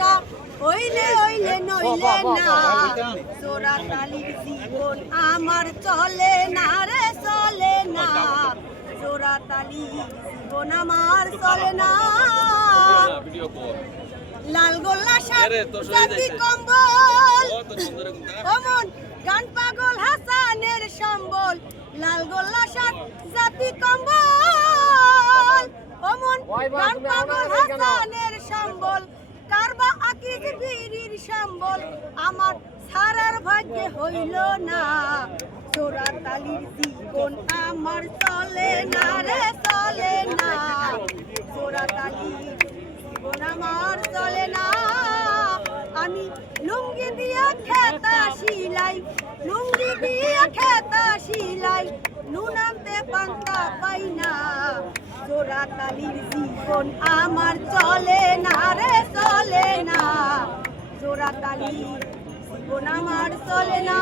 আশা হইলে হইলে নইলে না জোড়া তালির জীবন আমার চলে না রে চলে না জোড়া তালি জীবন আমার চলে না লাল গোল্লা সাথী কম্বল অমন গান পাগল হাসানের সম্বল লাল গোল্লা জাতি কম্বল অমন গান পাগল হাসানের সম্বল কারবা আকিজ বীরির সম্বল আমার সারার ভাগ্যে হইল না জোড়া তালির জীবন আমার চলে না রে চলে না জোড়া তালির জীবন আমার চলে না আমি লুঙ্গি দিয়া খেতা শিলাই লুঙ্গি দিয়া খেতা শিলাই নুন আনতে পান্তা পাই না জোড়া তালির জীবন আমার চলে না রে চলে না জোড়া তালির জীবন আমার চলে না